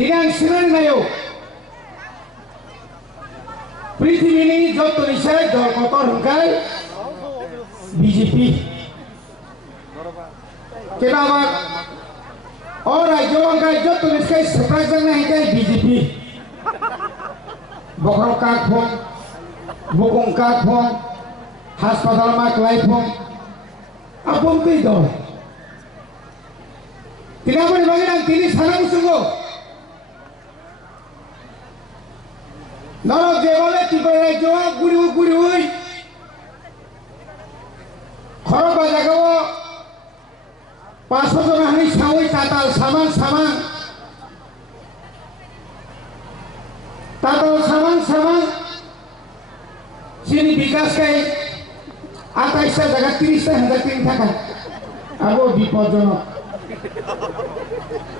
Tigang sinan nayo. Prithibini jot nisai dol kotor hungkai BJP. Kenapa? Orang Jawa jot nisai seprajang hungkai BJP. Bokrok kakpong, bokong kakpong, hospital mak laipong. Apong itu? Tidak boleh bagi tini sarang sungguh. Norok jebole tipe Jawa guri. Khorok bajagawo 500 জন হানি সাউই তাতাল সামান তাতাল সামান sini বিকাশ kai 28টা জায়গা 30টা হাজার তিন টাকা আবো বিপজ্জনক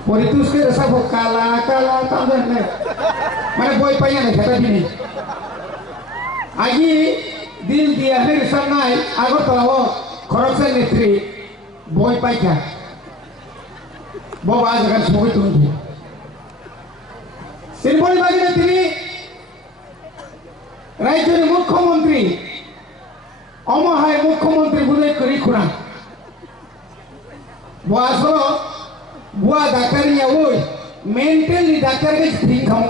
পরিতুষ্কে রেসাবো কালা তাদের নে মানে বই পাইয়া না খেতা দিনে আগে দিল দিয়া রেসাব নাই আগরতলাও খরচের নেত্রী বই পাইকা বাবা আজ গান সবাই তুমি তিনি বই বাগিয়ে তিনি রাজ্যের মুখ্যমন্ত্রী অমহায় মুখ্যমন্ত্রী বলে করি খুনা বয়স বুয়া ডাক্তার নিয়ে ওই মেন্টালি ডাক্তারকে ঠিক খাও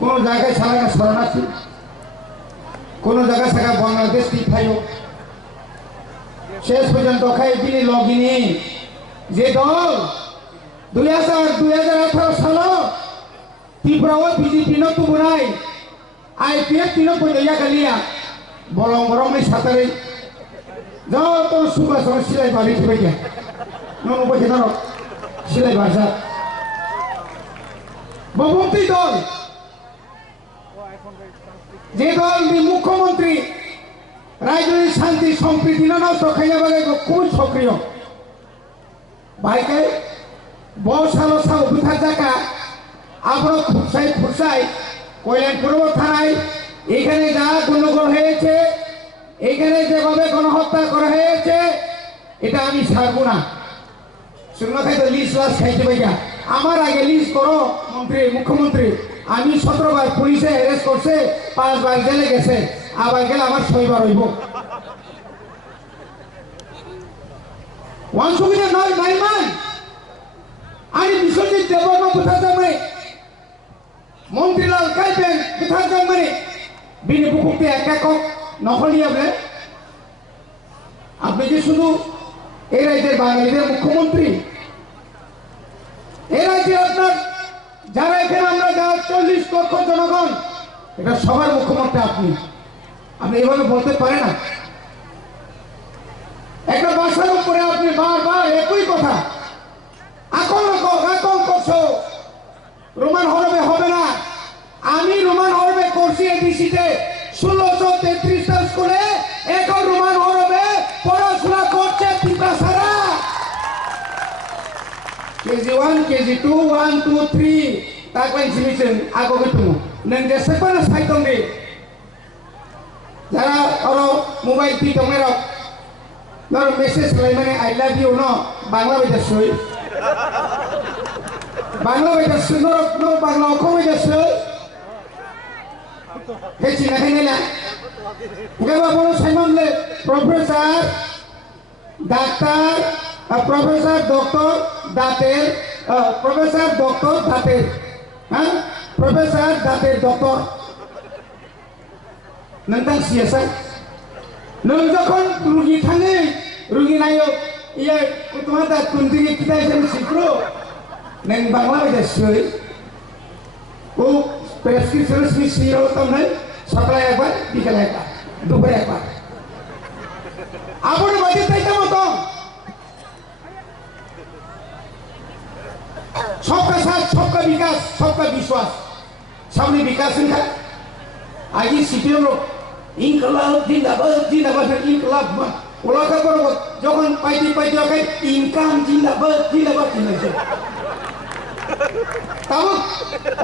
কোন জায়গায় ছাড়া শরণার্থী কোন জায়গা ছাড়া বাংলাদেশ ঠিক খাইও শেষ পর্যন্ত খাই তিনি লগিনি যে দল 2018 সাল ত্রিপুরাও বিজেপি নতু বুনাই IPF তিনো পয়য়া গালিয়া বরং সাতারে যত সুবাসন সিলাই বাড়ি থেকে নন বসে ধরো সিলাই ভাষা বহুমন্ত্রী দল যে দল মুখ্যমন্ত্রী রাজনৈতিক শান্তি সম্প্রীতি নষ্ট খাইয়া বাগে খুব সক্রিয় ভাইকে বসালো সাউ বুথা জায়গা আবারও ফুরসাই কল্যাণপুর থানায় এখানে যা গণ্ডগোল হয়েছে এখানে যেভাবে গণহত্যা করা হয়েছে এটা আমি ছাড়বো না শুকনো খাইতে লিস্ট খাইতে পাইয়া আমার আগে লিস্ট করো মুখ্যমন্ত্রী আমি 17 বার পুলিশে অ্যারেস্ট করছে 5 বার জেলে গেছে আবার গেলে আমার 6 বার হইব সুবিধা নয় নাইমান আমি বিশ্বজিৎ দেববর্মা কোথায় যাবে মন্ত্রীলাল কাইপেন কোথায় যাবে বিনি বুকুতে একক নকলিয়া বলে আপনি যে শুধু এই রাজ্যের বাঙালিদের মুখ্যমন্ত্রী এই রাজ্যে আপনার যারা এখানে আমরা যা 40 লক্ষ জনগণ এটা সবার মুখ্যমন্ত্রী আপনি এভাবে বলতে পারেন না একটা ভাষার উপরে আপনি বারবার একই কথা আকল করছো রোমান হরবে হবে না আমি রোমান হরবে করছি এডিসিতে 1633 টা স্কুলে এখন রোমান হরবে পড়াশোনা করছে পিপাসারা কেজি 1 কেজি 2 1 2 3 তারপর ইনফরমেশন আগো গেতো নং যে সেপন সাইটং দে যারা ওর মোবাইল পি তোমরা নর মেসেজ লাই মানে আই লাভ ইউ নো বাংলা বেটা সই বাংলা বেটা সুন্দর নো বাংলা অকমে যাচ্ছে হেচি না হেনা গেবা বড় সাইমনলে প্রফেসর ডাক্তার প্রফেসর ডক্টর দাঁতের হ্যাঁ প্রফেসর দাঁতের ডক্টর নন্তান সিএসআই নং যখন রুগী থাঙে রুগী নাইও ইয়ে তোমার দাঁত কোন দিকে কিতাই যেন শিখলো নং বাংলা বেদাসই ও প্রেসক্রিপশন সিও তোমরা সকালে একবার বিকেলে একবার দুপুরে একবার আপন বাজে তাইতে মতো सबका साथ सबका विकास सबका विश्वास सबने विकास इनका आज सीपीएम लोग इनकलाब जिंदाबाद इनकलाब ওলাকা করব যখন পাইতে ওকে ইনকাম জিন্দাবাদ কিনেছে তাও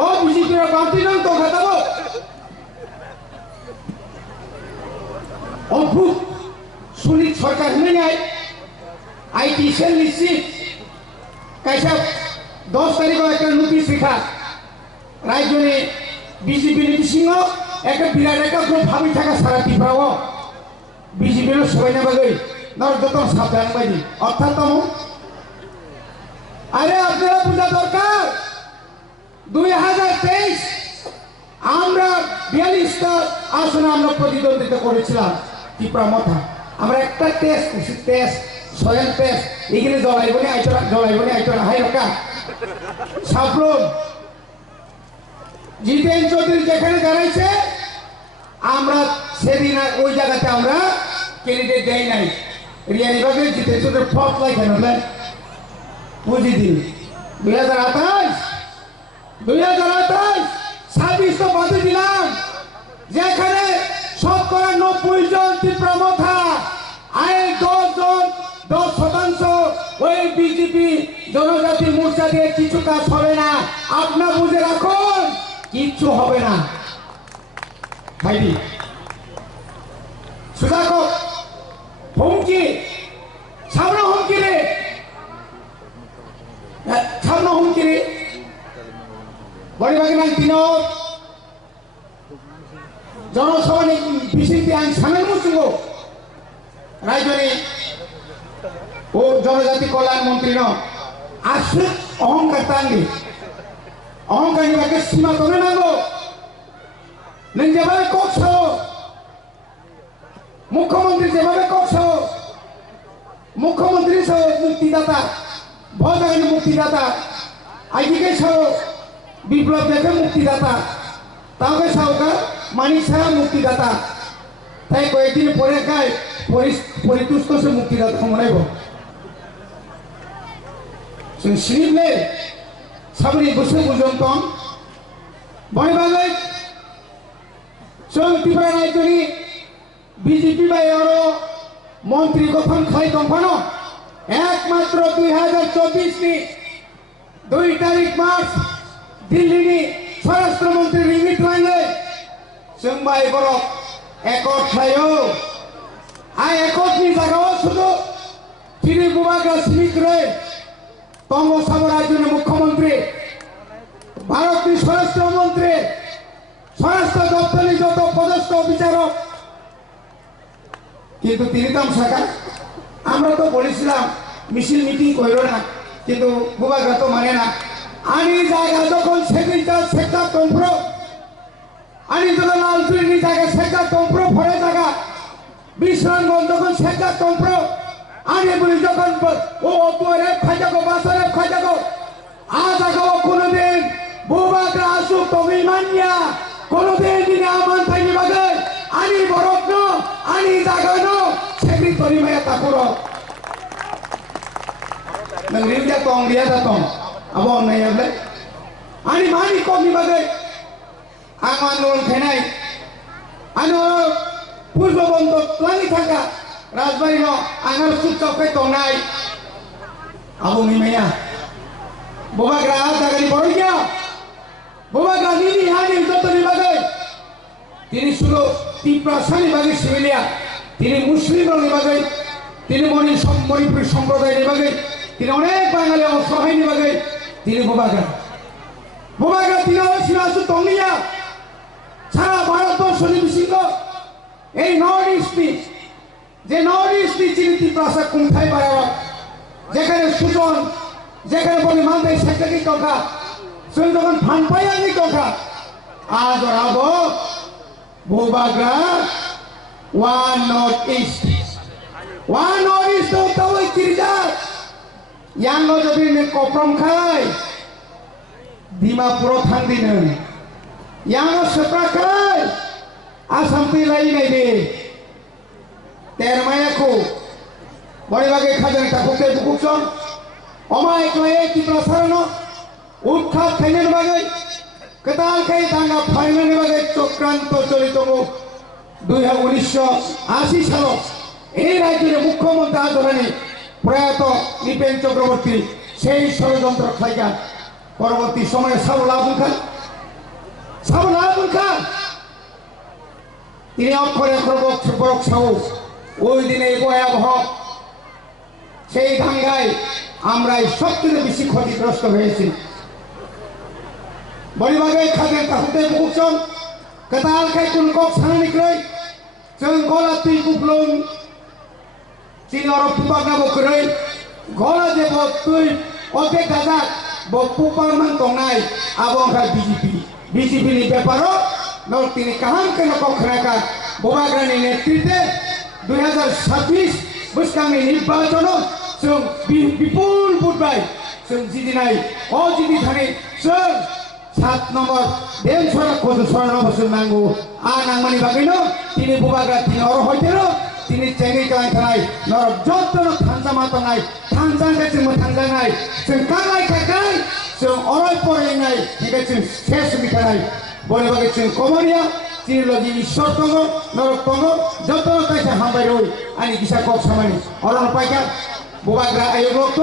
ও বিজেপির বান্তি নাম তো খাতাবো অদ্ভুত সুনীত সরকার মেনে আইটি সেল নিশ্চিত কাইসা 10 তারিখও একটা নোটিশ লেখা রাজ্যে বিজেপি নীতি সিংহ একটা বিরাট একটা গ্রুপ ভাবি থাকা সারা ত্রিপুরাও বিজেপির সবাই নেবাগৈ যত সাবধান বাজি অর্থাৎ তম আরে আপনারা বোঝা দরকার 2023 আমরা 42টা আসনে আমরা প্রতিদ্বন্দ্বিতা করেছিলাম ত্রিপুরা মথা আমরা একটা টেস্ট সয়েল টেস্ট এখানে জলাইবনি আইতরা হাই রকা সাবরুম জিতেন চৌধুরী যেখানে দাঁড়াইছে আমরা সেদিন ওই জায়গাতে আমরা ক্যান্ডিডেট দেই নাই রিয়ালিভাবে জিতেন চৌধুরী ফর্থ লাই কেন বুঝি দিন 2028 26 তো বাদে দিলাম যেখানে শতকরা 90 জন ত্রিপুরা মথা আয়ের 10% ওই বিজেপি জনজাতি মোর্চা দিয়ে কিছু কাজ হবে না আপনার বুঝে রাখুন কিচ্ছু হবে না ভাইদি সুজাকো হুমকি সামনে হুমকি রে বড়িবাগি নাম তিন জনসভা বিশিষ্ট আইন সামেল মুসুঙ্গ রাজধানী ও জনজাতি কল্যাণ মন্ত্রী আসলে অহংকার তাঙ্গি অহংকার নিবাকে সীমা তবে নাগো নং যেভাবে কক্সাও মুখ্যমন্ত্রী যেভাবে কক্সাও মুখ্যমন্ত্রী সহ মুক্তিদাতা ভজাগানি মুক্তিদাতা আইদিকে সহ বিপ্লব দেখে মুক্তিদাতা তাকে সাহকা মানিক সাহা মুক্তিদাতা তাই কয়েকদিন পরে গায়ে পরিতুষ্ট সে মুক্তিদাতা মনাইব সিরিপলে সাবরি বসে পর্যন্ত বড়িবাগৈ ত্রিপুরা রাজ্যনি বিজেপি বা আরো মন্ত্রী গঠন খাই দফানো একমাত্র 2024 নি 2 তারিখ মার্চ দিল্লি স্বরাষ্ট্রমন্ত্রী রিমিট লাইনে সোমবাই বড় একট খাইও আই একটনি জায়গাও শুধু তিনি বুবাগ্রা সিমিত রে তমসাব রাজ্যের মুখ্যমন্ত্রী ভারতের স্বরাষ্ট্রমন্ত্রী স্বরাষ্ট্র দপ্তরের যত পদস্থ বিচারক কিন্তু তিনি দাম শাখা আমরা তো বলেছিলাম মিছিল মিটিং কইল না কিন্তু বুবাগ্রা তো মানে না আনি জায়গা যখন সেটা তন্ত্র আনি যখন লালচুরি জায়গা সেটা তন্ত্র ভরে জায়গা বিশ্রামগঞ্জ যখন সেটা তন্ত্র আনি বলি যখন ও অতুয়ারে খাই যাবো বাসরে খাই যাবো আজ আগাও কোনোদিন বুবাগ্রা আসুক তুমি মানিয়া কোনোদিন দিনে আমান থাকি বাগে আনি বরফ আনি জাগানো সেগ্রি তরি মায়া তাকুর nang rinja tong dia datong abo nai able ani mani ko mi bagai aman non khenai ano purbo bondo lagi thaka rajbari no angar sut chokai tongnai abo mi maya bobagra jagani boroya bobagra nini hani jotoni bagai tini শুধু ত্রিপ্রাসানি বাগে সিভিলিয়া তিনি মুসলিম বাগে তিনি মণিপুর সম্প্রদায় বাগে তিনি অনেক বাঙালি অসহায় নিবাগে তিনি বুবাগ্রা তিনি অবশ্যই তঙ্গিয়া সারা ভারতবর্ষ নিবিসিত এই নর্থ ইস্টনি যে নর্থ ইস্টনি চিনিতি প্রাসা কুণ্ঠাই বাড়াবা যেখানে সুজন যেখানে বলি মালদাই সেক্রেটারি কথা সে যখন ফান পাই আনি কথা আজ আব বুবাগ্রা ওয়ান নর্থ ইস্ট তো ওই কিরজার yang lo jadi ne koprom kai Dimapuro thandine yang lo sepra kai asam pilai nai de termayaku bori bage khajani takukte bukukson omai klai ki prasarano utkhat khainen bage ketal kai danga phainen bage চক্রান্ত চলিত 1980 সাল এই রাজ্যের মুখ্যমন্ত্রী আদরণী প্রয়াত নিপেন চক্রবর্তী সেই ষড়যন্ত্র খাইকা পরবর্তী সময়ে সাবুল আবুল খান তিনি অক্ষরে বরক সাহু ওই দিনে ভয়াবহ সেই দাঙ্গায় আমরাই সবচেয়ে বেশি ক্ষতিগ্রস্ত হয়েছি বলিবাগে খাদের তাহতে মুখজন কেতাল খাই কোন কক সানানিख्रुइ जों गला तुइ बुफ्लुं তিনি অর পুপাগা বকरै গলা যে তুই অতে দাদা পুপামান দংনাই আবংখা বিজেপি नि ব্যাপারও নল তিনি কাহাম কেন কখরাকা ববাগ্রানি নেতৃত্বে 2026 বুসকাংনি নির্বাচন जों বিপুল বুটবাই जों জিদিনাই অজিদি থানে जों 7 নম্বর দেন সড়ক কত 6 নম্বর নাঙ্গু নাংমানি বাগৈনো তিনি ববাগ্রা তিনি অর হইতেরো তিনি চেঙ্গি কালাं थानाय नरक जत्तनो थांजा मातनाय थांजा गासिम थांजानाय जों कालाय खाखाय जों अराय फरायनाय हिगा जों शेष बिखानाय बलिबागे जों कमरिया তিনি লগি ঈশ্বর दङ नरक दङ जत्तनो कायसा हामबाय रय आंनि गिसा कक सामानि अरन पाइका बबाग्रा आयोग